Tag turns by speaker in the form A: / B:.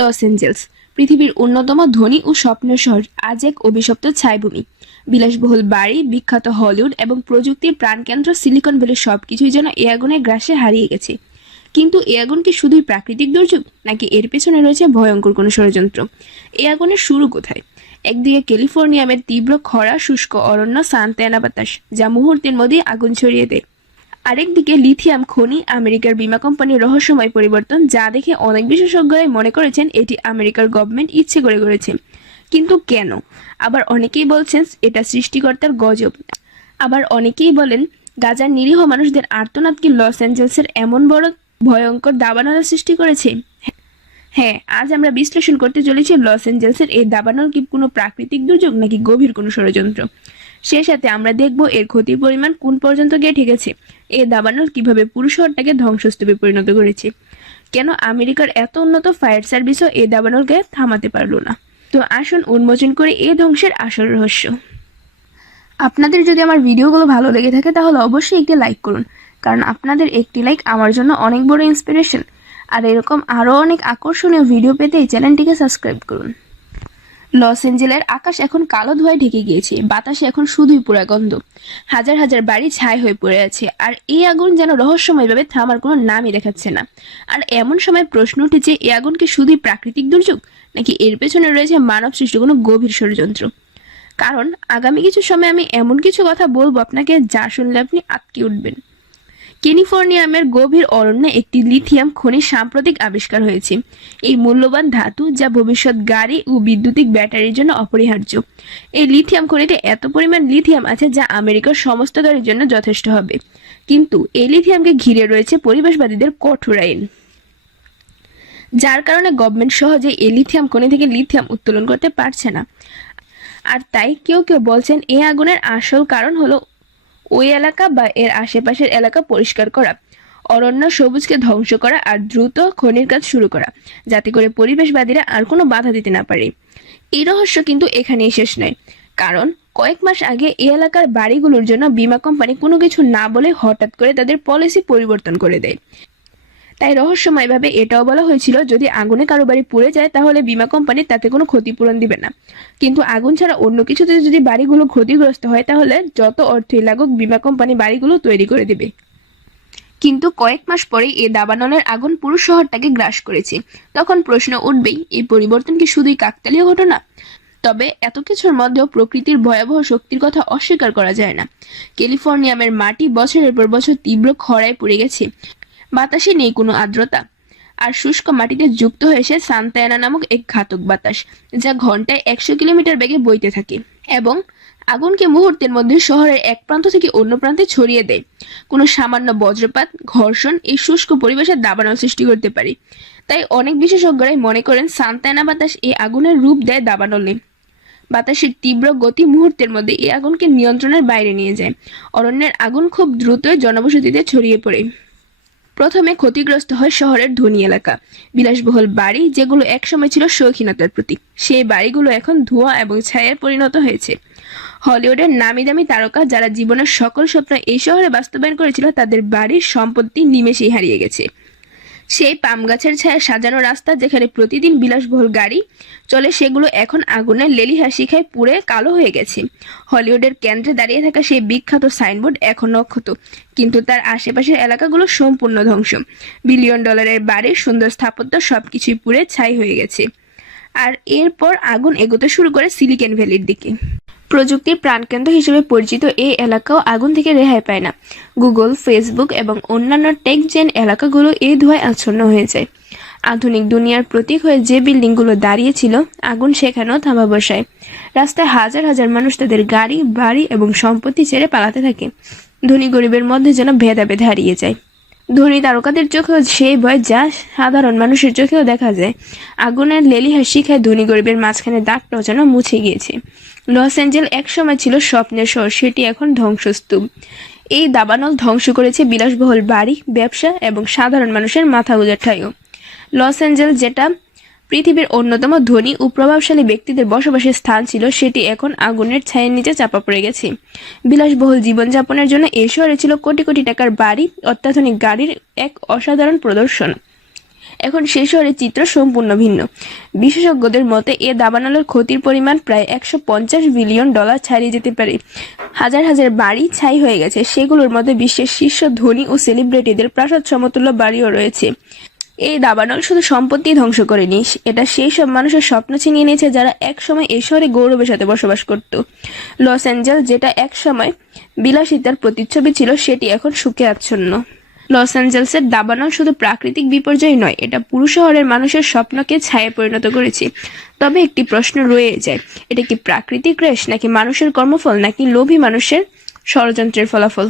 A: Los Angeles, পৃথিবীর অন্যতম ধনী ও স্বপ্নের শহর আজ এক অভিশপ্ত ছাইভূমি। বিলাসবহুল বাড়ি, বিখ্যাত হলিউড এবং প্রযুক্তির প্রাণকেন্দ্র সিলিকন ভ্যালি সবকিছুই যেন এ গ্রাসে হারিয়ে গেছে। কিন্তু এ আগুন কি শুধুই প্রাকৃতিক দুর্যোগ, নাকি এর পেছনে রয়েছে ভয়ঙ্কর কোনো ষড়যন্ত্র? এ আগুনের শুরু কোথায়? একদিকে ক্যালিফোর্নিয়ামের তীব্র খরা, শুষ্ক অরণ্য সান্তায়ানা বাতাস যা মুহূর্তের মধ্যেই আগুন ছড়িয়ে দেয়। আরেকদিকে লিথিয়াম খনি আমেরিকার বীমা কোম্পানির রহস্যময় পরিবর্তন, যা দেখে অনেক বিশেষজ্ঞরাই মনে করেছেন এটি আমেরিকার গভর্নমেন্ট ইচ্ছে করে করেছে। কিন্তু কেন? আবার অনেকেই বলছেন এটা সৃষ্টিকর্তার গজব। আবার অনেকেই বলেন, গাজার নিরীহ মানুষদের আর্তনাদ কি লস অ্যাঞ্জেলসের এমন বড় ভয়ঙ্কর দাবানলের সৃষ্টি করেছে? হ্যাঁ আজ আমরা বিশ্লেষণ করতে চলেছি লস অ্যাঞ্জেলসের এই দাবানল কি কোনো প্রাকৃতিক দুর্যোগ নাকি গভীর কোনো ষড়যন্ত্র? সেই সাথে আমরা দেখব এর ক্ষতির পরিমাণ কোন পর্যন্ত গিয়ে ঠেকেছে। এই দাবানল কীভাবে পুরো শহরটাকে ধ্বংসস্তূপে পরিণত করেছে। কেন আমেরিকার এত উন্নত ফায়ার সার্ভিসও এই দাবানলকে থামাতে পারল না? তো আসুন উন্মোচন করে এ ধ্বংসের আসল রহস্য। আপনাদের যদি আমার ভিডিওগুলো ভালো লেগে থাকে তাহলে অবশ্যই একটি লাইক করুন। কারণ আপনাদের একটি লাইক আমার জন্য অনেক বড় ইন্সপিরেশন আর এরকম আরও অনেক আকর্ষণীয় ভিডিও পেতে এই চ্যানেলটিকে সাবস্ক্রাইব করুন। লস এঞ্জেলের আকাশ এখন কালো ধোঁয়ায় ঢেকে গিয়েছে, বাতাসে এখন শুধুই পুরা গন্ধ। হাজার হাজার বাড়ি ছাই হয়ে পড়ে আছে, আর এই আগুন যেন রহস্যময়ভাবে থামার কোনো নামই দেখাচ্ছে না। আর এমন সময় প্রশ্ন উঠেছে এই আগুন কি শুধুই প্রাকৃতিক দুর্যোগ, নাকি এর পেছনে রয়েছে মানব সৃষ্ট কোনো গভীর ষড়যন্ত্র? কারণ, আগামী কিছু সময় আমি এমন কিছু কথা বলব আপনাকে যা শুনলে আপনি আটকে উঠবেন। ক্যালিফোর্নিয়ামের গভীর অরণ্যে একটি লিথিয়াম খনি সাম্প্রতিক আবিষ্কার হয়েছে। এই মূল্যবান ধাতু যা ভবিষ্যৎ গাড়ি ও বিদ্যুতিক ব্যাটারির জন্য অপরিহার্য। এই লিথিয়াম খনিতে এত পরিমাণ লিথিয়াম আছে যা আমেরিকার সমস্ত গাড়ির জন্য যথেষ্ট হবে। কিন্তু এই লিথিয়ামকে ঘিরে রয়েছে পরিবেশবাদীদের কঠোর আইন। যার কারণে গভর্নমেন্ট সহজে এই লিথিয়াম খনি থেকে লিথিয়াম উত্তোলন করতে পারছে না। আর তাই কেউ কেউ বলছেন এই আগুনের আসল কারণ হলো ওই এলাকা বা এর আশেপাশের এলাকা পরিষ্কার করা, অরণ্য সবুজকে ধ্বংস করা আর দ্রুত খনির কাজ শুরু করা, যাতে করে পরিবেশবাদীরা আর কোনো বাধা দিতে না পারে। এই রহস্য কিন্তু এখানেই শেষ নয়। কারণ, কয়েক মাস আগে এই এলাকার বাড়িগুলোর জন্য বিমা কোম্পানি কোনো কিছু না বলে হঠাৎ করে তাদের পলিসি পরিবর্তন করে দেয়। তাই রহস্যময়ভাবে এটাও বলা হয়েছিল, যদি আগুনে কারও বাড়ি পুড়ে যায়, তাহলে বীমা কোম্পানি তাতে কোনো ক্ষতিপূরণ দিবে না। কিন্তু আগুন ছাড়া অন্য কিছুতে যদি বাড়িগুলো ক্ষতিগ্রস্ত হয়, তাহলে যত অর্থই লাগুক, বীমা কোম্পানি বাড়িগুলো তৈরি করে দেবে। কিন্তু কয়েক মাস পরেই এই দাবানলের আগুন পুরো শহরটাকে গ্রাস করেছে। তখন প্রশ্ন উঠবেই, এই পরিবর্তন কি শুধুই কাকতালীয় ঘটনা? তবে এত কিছুর মধ্যেও প্রকৃতির ভয়াবহ শক্তির কথা অস্বীকার করা যায় না। ক্যালিফোর্নিয়ামের মাটি বছরের পর বছর তীব্র খরায় পড়ে গেছে। বাতাসে নেই কোনো আর্দ্রতা। আর শুষ্ক মাটিতে যুক্ত হয়েছে সান্তায়ানা নামক এক ঘাতক বাতাস, যা ঘন্টায় একশো কিলোমিটার বেগে বইতে থাকে এবং আগুনকে মুহূর্তের মধ্যে শহরের এক প্রান্ত থেকে অন্য প্রান্তে ছড়িয়ে দেয়। কোনো সামান্য বজ্রপাত, ঘর্ষণ এই শুষ্ক পরিবেশের দাবানল সৃষ্টি করতে পারে। তাই অনেক বিশেষজ্ঞরাই মনে করেন সান্তায়ানা বাতাস এই আগুনের রূপ দেয় দাবানলে বাতাসের তীব্র গতি মুহূর্তের মধ্যে এই আগুনকে নিয়ন্ত্রণের বাইরে নিয়ে যায়। অরণ্যের আগুন খুব দ্রুতই জনবসতিতে ছড়িয়ে পড়ে। প্রথমে ক্ষতিগ্রস্ত হয় শহরের ধনী এলাকা। বিলাসবহুল বাড়ি যেগুলো একসময় ছিল শৌখিনতার প্রতীক। সেই বাড়িগুলো এখন ধোঁয়া এবং ছায়ায় পরিণত হয়েছে। হলিউডের নামি দামি তারকা যারা জীবনের সকল স্বপ্ন এই শহরে বাস্তবায়ন করেছিল, তাদের বাড়ির সম্পত্তি নিমেষেই হারিয়ে গেছে। সেই পাম গাছের ছায়া সাজানো রাস্তা যেখানে প্রতিদিন বিলাসবহুল গাড়ি চলে, সেগুলো এখন আগুনের লেলিহা খায় পুড়ে কালো হয়ে গেছে। হলিউডের কেন্দ্রে দাঁড়িয়ে থাকা সেই বিখ্যাত সাইনবোর্ড এখনও অক্ষত, কিন্তু তার আশেপাশের এলাকাগুলো সম্পূর্ণ ধ্বংস। বিলিয়ন ডলারের বাড়ির সুন্দর স্থাপত্য সবকিছুই পুড়ে ছাই হয়ে গেছে। আর এরপর আগুন এগোতে শুরু করে সিলিকন ভ্যালির দিকে। প্রযুক্তির প্রাণকেন্দ্র হিসেবে পরিচিত এই এলাকাও আগুন থেকে রেহাই পায় না। গুগল, ফেসবুক এবং অন্যান্য টেক জেন এলাকাগুলো এই ধোঁয়ায় আচ্ছন্ন হয়ে যায় আধুনিক দুনিয়ার প্রতীক হয়ে যে বিল্ডিংগুলো দাঁড়িয়েছিল, আগুন সেখানেও থামা বসায়। রাস্তায় হাজার হাজার মানুষ তাদের গাড়ি, বাড়ি এবং সম্পত্তি ছেড়ে পালাতে থাকে। ধনী গরিবের মধ্যে যেন ভেদাভেদ হারিয়ে যায়। ধনী তারকাদের চোখেও সেই ভয় যা সাধারণ মানুষের চোখেও দেখা যায়। আগুনের লেলিহা শিখায় ধনী গরিবের মাঝখানে দাগটাও যেন মুছে গিয়েছে। লস অ্যাঞ্জেল একসময় ছিল স্বপ্নের শহর, সেটি এখন ধ্বংসস্তূপ। এই দাবানল ধ্বংস করেছে বিলাসবহুল বাড়ি, ব্যবসা এবং সাধারণ মানুষের মাথা গোজার লস অ্যাঞ্জেল যেটা পৃথিবীর অন্যতম ধনী ও প্রভাবশালী ব্যক্তিদের বসবাসের স্থান ছিল, সেটি এখন আগুনের ছায়ের নিচে চাপা পড়ে গেছে। বিলাসবহুল জীবনযাপনের জন্য এই শহরে ছিল কোটি কোটি টাকার বাড়ি, অত্যাধুনিক গাড়ির এক অসাধারণ প্রদর্শন। এখন সে শহরের চিত্র সম্পূর্ণ ভিন্ন। বিশেষজ্ঞদের মতে, এ দাবানলের ক্ষতির পরিমাণ প্রায় একশো পঞ্চাশ বিলিয়ন ডলার ছাড়িয়ে যেতে পারে। হাজার হাজার বাড়ি ছাই হয়ে গেছে। সেগুলোর মধ্যে বিশ্বের শীর্ষ ধনী ও সেলিব্রিটিদের প্রাসাদ সমতুল্য বাড়িও রয়েছে। এই দাবানল শুধু সম্পত্তি ধ্বংস করেনি, এটা সেই সব মানুষের স্বপ্ন ছিনিয়ে নিয়েছে যারা একসময় এই শহরে গৌরবের সাথে বসবাস করত। লস অ্যাঞ্জেলস যেটা একসময় বিলাসিতার প্রতিচ্ছবি ছিল, সেটি এখন সুখে আচ্ছন্ন। লস অ্যাঞ্জেলসের দাবানল শুধু প্রাকৃতিক বিপর্যয় নয়, এটা পুরো শহরের মানুষের স্বপ্নকে ছায়ে পরিণত করেছে। তবে একটি প্রশ্ন রয়ে যায়, এটা কি প্রাকৃতিক রেশ নাকি মানুষের কর্মফল নাকি লোভী মানুষের ষড়যন্ত্রের ফলাফল?